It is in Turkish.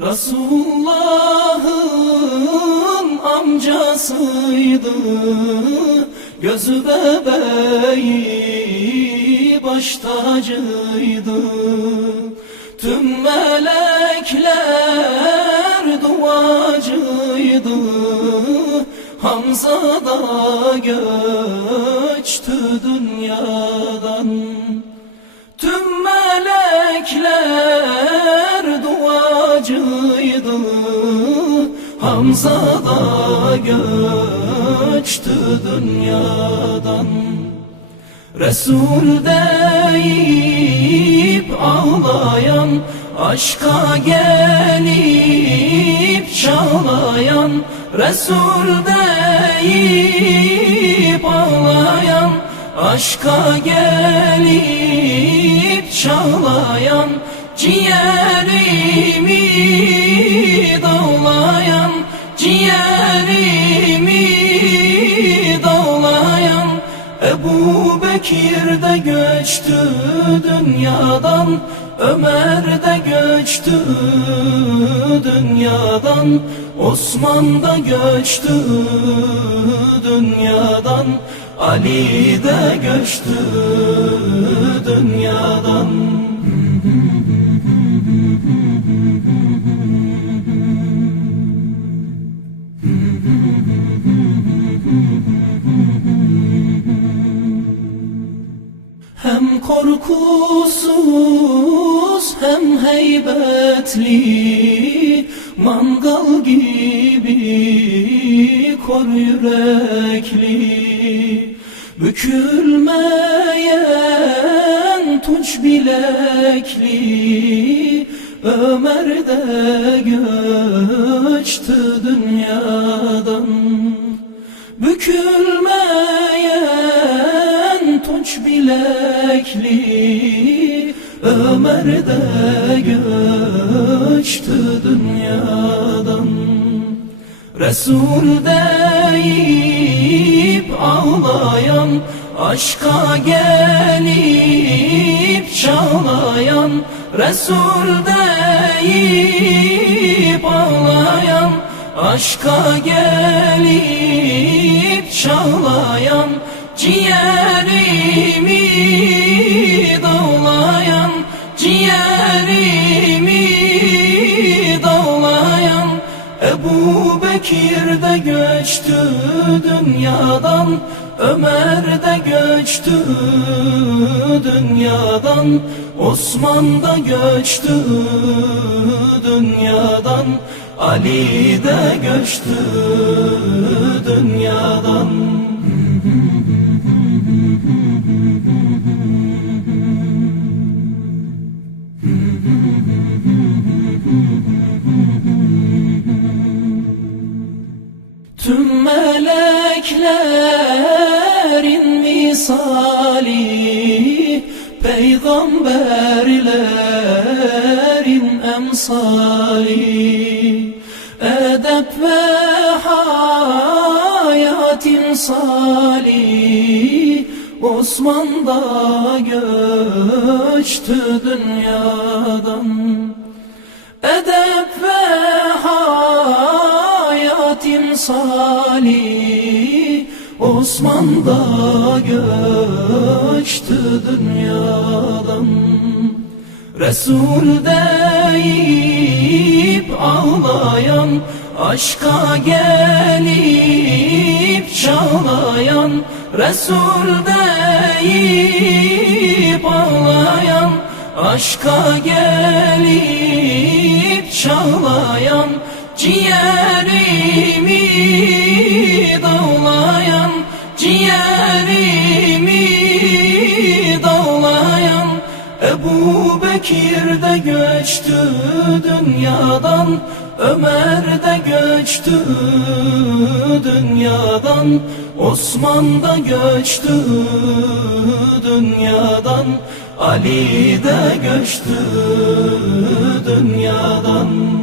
Resulullah'ın amcasıydı, gözü bebeği baş tacıydı. Tüm melekler duacıydı, Hamza da göçtü dünyadan. Tüm melekler duacıydı, Hamza da göçtü dünyadan. Resul deyip ağlayan, aşka gelip çağlayan, Resul deyip ağlayan, aşka gelip çağlayan, ciğerimi dağlayan, ciğerimi dağlayan. Ebu Bekir de göçtü dünyadan, Ömer de göçtü dünyadan, Osman da göçtü dünyadan, Ali de göçtü dünyadan. Hem korkusuz hem heybetli, mangal gibi kor yürekli, bükülmeyen tunç bilekli, Ömer de göçtü dünyadan. Bükülmeyen tunç bilekli, Ömer de göçtü dünyadan. Resul deyip ağlayan, aşka gelip çağlayan, Resul deyip ağlayan, aşka gelip çağlayan, ciğerimi dağlayan, ciğerimi dağlayan. Ebu Bekir de göçtü dünyadan, Ömer de göçtü dünyadan, Osman da göçtü dünyadan, Ali de göçtü dünyadan. Tüm meleklerin misali, peygamberlerin emsali, edep ve hayat imsali, Osman da göçtü dünyadan. Edep ve hayat imsali, Osman da göçtü dünyadan. Resul deyip ağlayan, aşka gelip çağlayan, Resul deyip ağlayan, aşka gelip çağlayan, ciğerimi dağlayan, ciğerimi dağlayan. Ebu Bekir de göçtü dünyadan, Ömer de göçtü dünyadan, Osman da göçtü dünyadan, Ali de göçtü dünyadan.